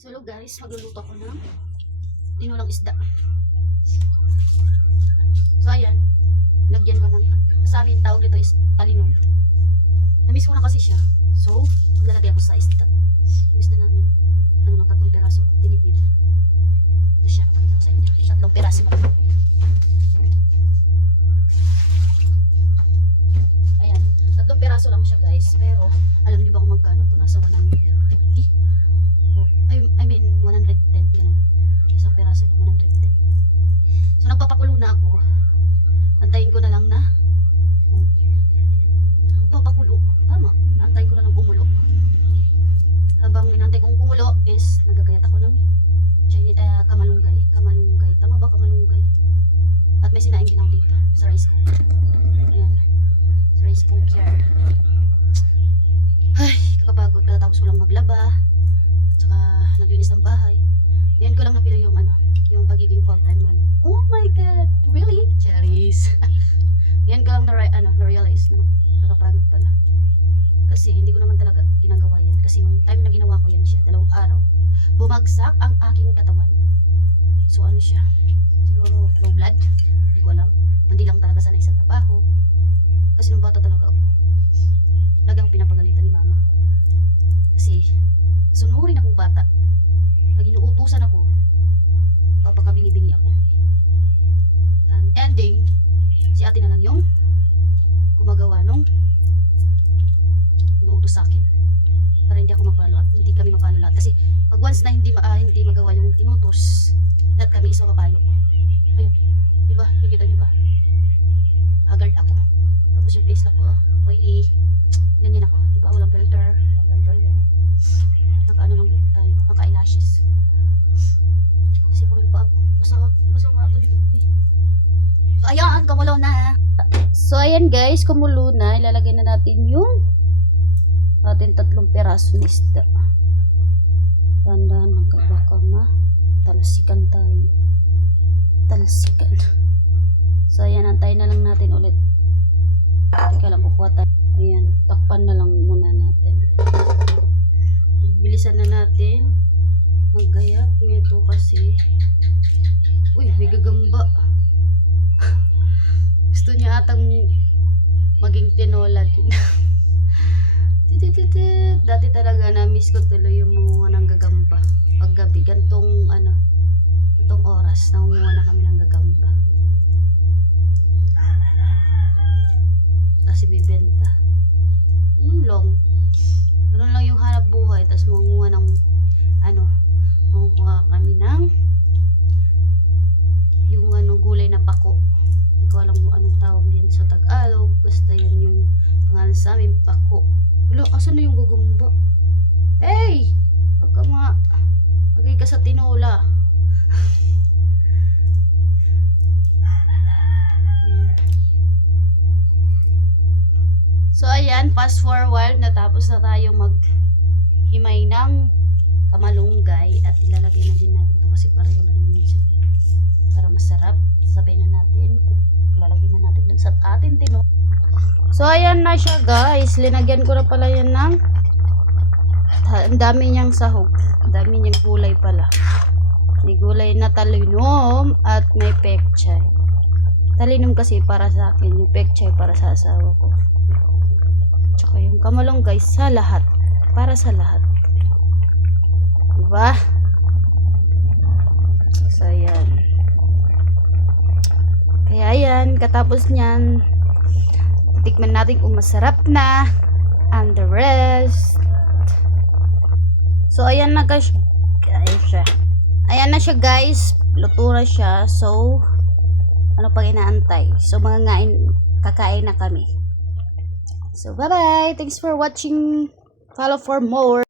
So hello guys, magluluto ako ng tinulang isda. So ayan, lagyan ko ng, sa amin tawag dito is talinong. Namiss ko na kasi siya. So, maglalagay ako sa isda. Yung isda namin, ano lang, 3 piraso lang, tinipid. Na siya, kapagod ako sa inyo. 3 piraso lang. Ayan, 3 piraso lang siya guys. Pero, alam niyo ba kung magkano ito? Nasa 150. I mean 110 yan. Isang peraso lang 110. So nagpapakulo na ako. Antayin ko na lang na papakulo. Tama. Antayin ko na lang kumulo. Habang inantay kong kumulo is nagagayat ako ng kamalunggay. Kamalunggay. Tama ba kamalunggay? At may sinaing din ako dito sa rice cooker. Ayan. Sa rice cooker. Ay, kakapagod. Tapos ko lang maglaba. Naglinis ng bahay. Ngayon ko lang napila yung yung pagiging full-time man. Oh my god, really? Cherries. Ngayon ko lang na-realize na nakakapagod pala. Kasi hindi ko naman talaga ginagawa yan. Kasi nung time na ginawa ko yan siya, 2 araw, bumagsak ang aking katawan. So ano siya? Siguro low blood? Hindi ko alam. Hindi lang talaga sanay sa trabaho. Kasi nung bata talaga ako, lagi akong pinapagalitan ni mama. Kasi sunurin akong bata. Pag inuutusan ako, papakabingi-bingi ako. And ending, si ate na lang yung gumagawa nung inuutos sa akin. Para hindi ako mapalo at hindi kami mapalo lahat. Kasi pag once na hindi magawa yung inutos, lahat kami isa mapalo. Ayun, diba? Nakita niyo ba? Haggard ako. Tapos yung face na ko, oily. Ganyan ako. Diba? Walang filter. Walang filter yan. Naka-ano lang tayo. Naka-eyelashes. Kasi po rin pa ako. Basta matuloy. So ayan, kumulo na. So ayan guys, kumulo na. Ilalagay na natin yung ating 3 peraso ng isda. Tandaan lang ka baka talsikan tayo. Talsikan. So ayan, antayin na lang natin ulit. Teka lang, kukuha tayo. Ayan, takpan na lang muna natin. Bilisan na natin maggayat nito kasi uy, may gagamba. Gusto niya atang maging tinola din. Dati talaga na miss ko tuloy yung mga ng gagamba paggabi, gantong oras nangunguha na kami ng gagamba kasi bibenta. Ganun lang yung hanap buhay. Tapos manguha ng manguha kami ng yung gulay na pako. Hindi ko alam kung anong tawag yan sa Tagalog. Basta yan yung pangalan sa amin, pako. Wala, asan na yung gugumba? Hey! Baka lagay ka sa tinola. So ayan, fast forward, natapos na tayo maghimay ng kamalunggay at ilalagay na din natin ito kasi pareho na rin yun para masarap. Sabay na natin, lalagay na natin dun sa ating tino. So ayan na siya guys, linagyan ko na pala yan ng ang dami niyang sahog, ang dami niyang gulay pala. May gulay na talinom at may pekchay. Talinom kasi para sa akin, yung pekchay para sa asawa ko. Tsaka yung kamalunggay sa lahat. Para sa lahat. Diba? So, ayan. Kaya, ayan. Katapos nyan, tikman natin kung masarap na. And the rest. So, ayan na guys. Ayan na siya guys. Luto na siya. So, ano pang inaantay? So, kakain na kami. So, bye-bye. Thanks for watching. Follow for more.